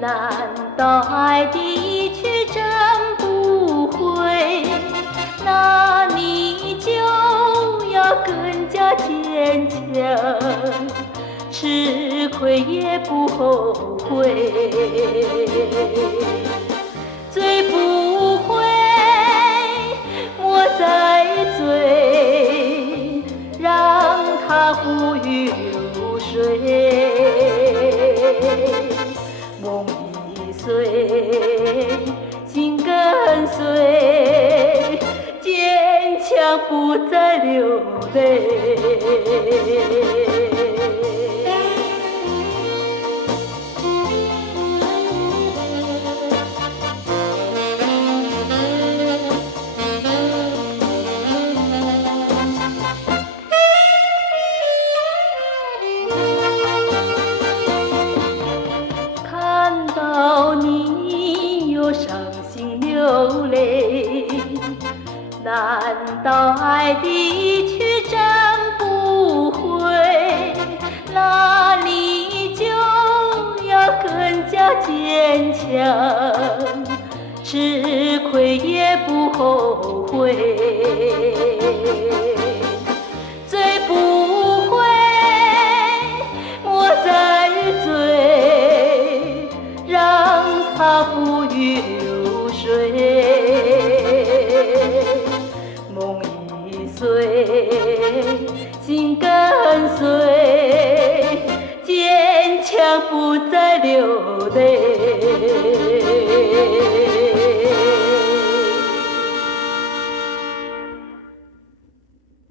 难道爱的去真不回？那你就要更加坚强，吃亏也不后悔。醉不悔，莫再醉，让它付与流水。梦已碎，心跟随，坚强不再流泪。看到你又伤心流泪，难道爱的去真不回？那你就要更加坚强，吃亏也不后悔。醉不悔，莫再醉，让它付与流水。梦已碎，心跟随，坚强不再流泪。